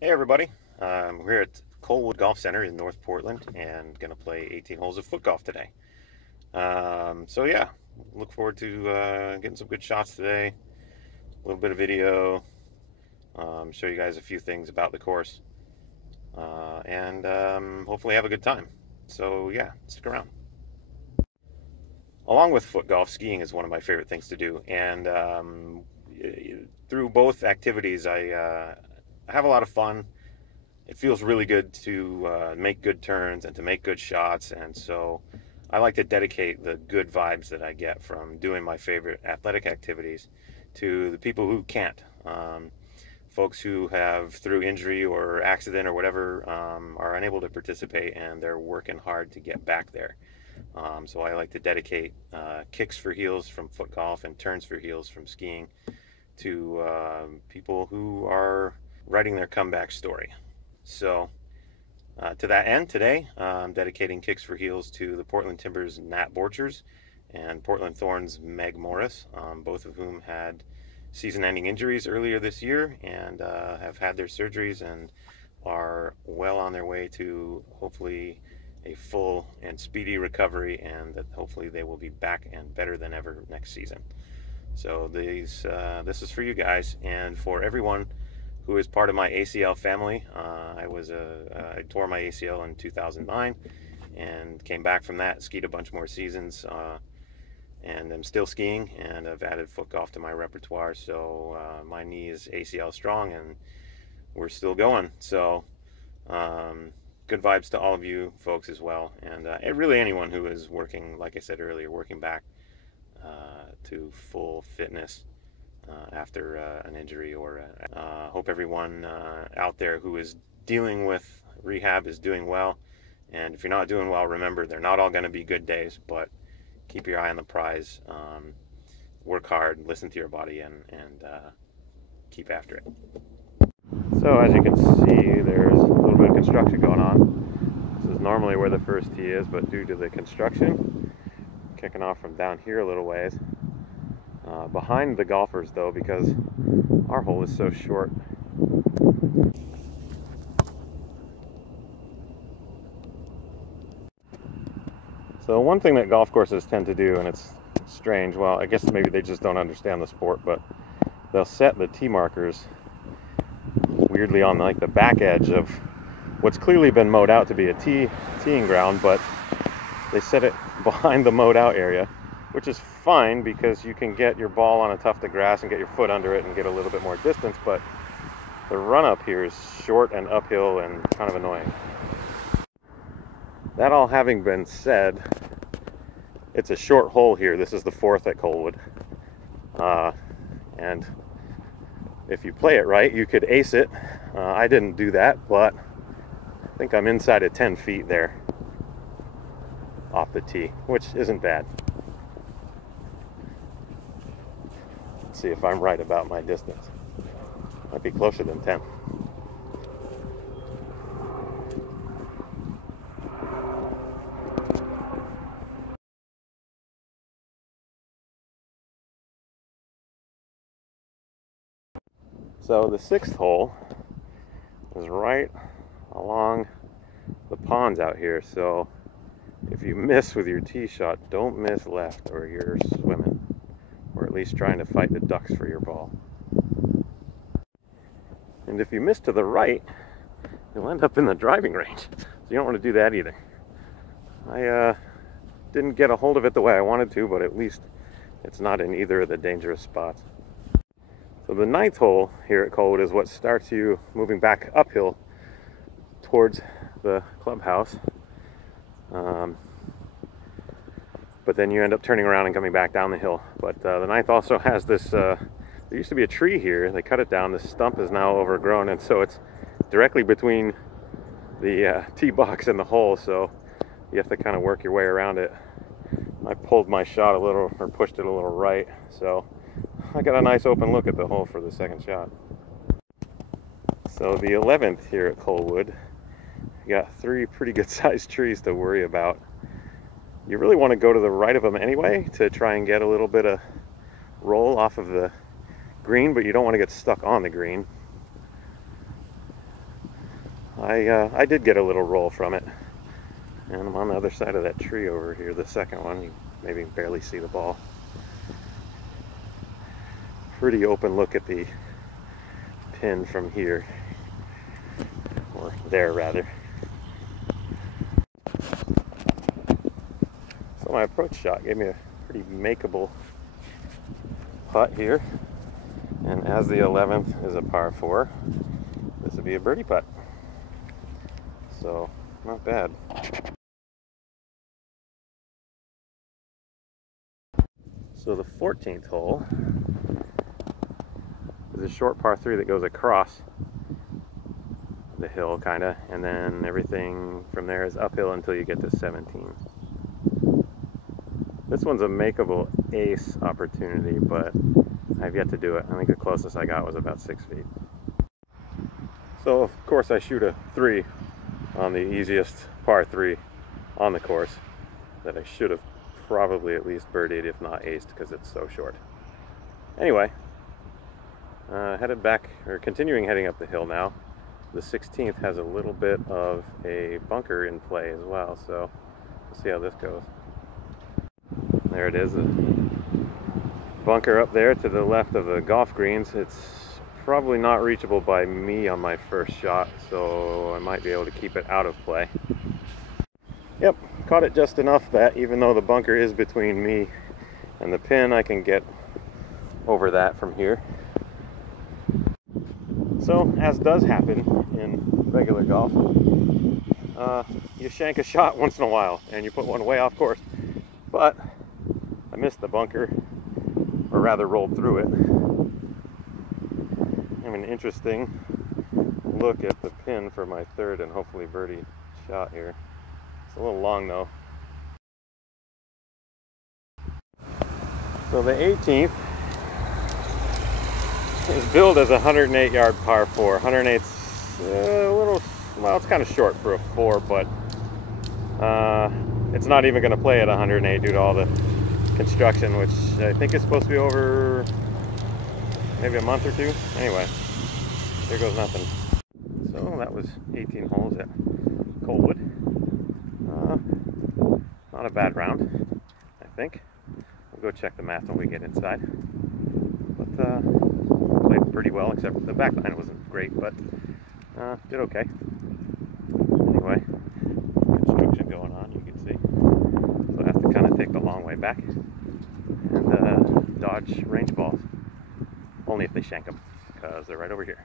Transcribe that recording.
Hey everybody, we're here at Colwood Golf Center in North Portland and going to play 18 holes of foot golf today. So yeah, look forward to getting some good shots today, a little bit of video, show you guys a few things about the course, and hopefully have a good time. So yeah, stick around. Along with foot golf, skiing is one of my favorite things to do, and through both activities I have a lot of fun. It feels really good to make good turns and to make good shots. And so I like to dedicate the good vibes that I get from doing my favorite athletic activities to the people who can't. Folks who have, through injury or accident or whatever, are unable to participate and they're working hard to get back there. So I like to dedicate kicks for heels from foot golf and turns for heels from skiing to people who are writing their comeback story. So, to that end, today I'm dedicating Kicks for Heels to the Portland Timbers' Nat Borchers and Portland Thorns' Meg Morris, both of whom had season-ending injuries earlier this year and have had their surgeries and are well on their way to hopefully a full and speedy recovery, and that hopefully they will be back and better than ever next season. So this is for you guys and for everyone who is part of my ACL family. I tore my ACL in 2009 and came back from that, skied a bunch more seasons, and I'm still skiing, and I've added foot golf to my repertoire. So my knee is ACL strong, and we're still going. So good vibes to all of you folks as well, and really anyone who is working, like I said earlier, working back to full fitness after an injury. Or hope everyone out there who is dealing with rehab is doing well. And if you're not doing well, remember, they're not all going to be good days, but keep your eye on the prize. Work hard, listen to your body, and keep after it. So as you can see, there's a little bit of construction going on. This is normally where the first tee is, but due to the construction, kicking off from down here a little ways. Behind the golfers though, because our hole is so short. So one thing that golf courses tend to do, and it's strange, well, I guess maybe they just don't understand the sport, but they'll set the tee markers weirdly on like the back edge of what's clearly been mowed out to be a teeing ground, but they set it behind the mowed out area, which is fine because you can get your ball on a tuft of grass and get your foot under it and get a little bit more distance, but the run up here is short and uphill and kind of annoying. That all having been said, it's a short hole here. This is the fourth at Colwood. And if you play it right, you could ace it. I didn't do that, but I think I'm inside of 10 feet there off the tee, which isn't bad. Let's see if I'm right about my distance. Might be closer than 10. So the sixth hole is right along the ponds out here. So if you miss with your tee shot, don't miss left or you're swimming, or at least trying to fight the ducks for your ball. And if you miss to the right, you'll end up in the driving range. So you don't want to do that either. I didn't get a hold of it the way I wanted to, but at least it's not in either of the dangerous spots. So the ninth hole here at Colwood is what starts you moving back uphill towards the clubhouse. But then you end up turning around and coming back down the hill. But the ninth also has this, there used to be a tree here. They cut it down. The stump is now overgrown, and so it's directly between the tee box and the hole. So you have to kind of work your way around it. I pulled my shot a little, or pushed it a little right. So I got a nice open look at the hole for the second shot. So the 11th here at Colwood, you got three pretty good sized trees to worry about. You really want to go to the right of them anyway to try and get a little bit of roll off of the green, but you don't want to get stuck on the green. I did get a little roll from it. And I'm on the other side of that tree over here, the second one. You maybe barely see the ball. Pretty open look at the pin from here. Or there, rather. So my approach shot gave me a pretty makeable putt here. And as the 11th is a par 4, this would be a birdie putt. So, not bad. So the 14th hole is a short par 3 that goes across the hill, kind of, and then everything from there is uphill until you get to 17. This one's a makeable ace opportunity, but I've yet to do it. I think the closest I got was about 6 feet. So of course I shoot a 3 on the easiest par 3 on the course that I should have probably at least birdied, if not aced, because it's so short. Anyway, headed back, or continuing heading up the hill now. The 16th has a little bit of a bunker in play as well, so we'll see how this goes. There it is, a bunker up there to the left of the golf greens. It's probably not reachable by me on my first shot, so I might be able to keep it out of play. Yep, caught it just enough that even though the bunker is between me and the pin, I can get over that from here. So, as does happen in regular golf, you shank a shot once in a while and you put one way off course. But I missed the bunker, or rather rolled through it. I have an interesting look at the pin for my third and hopefully birdie shot here. It's a little long though. So the 18th is billed as a 108-yard par 4. 108's a little, well, it's kind of short for a 4, but it's not even going to play at 108 due to all the construction, which I think is supposed to be over maybe a month or two. Anyway, there goes nothing. So that was 18 holes at Colwood. Not a bad round, I think. We'll go check the math when we get inside. But played pretty well, except the back line wasn't great, but did okay. Anyway, construction going on, you can see. So I have to kind of take the long way back and dodge range balls. Only if they shank them, because they're right over here.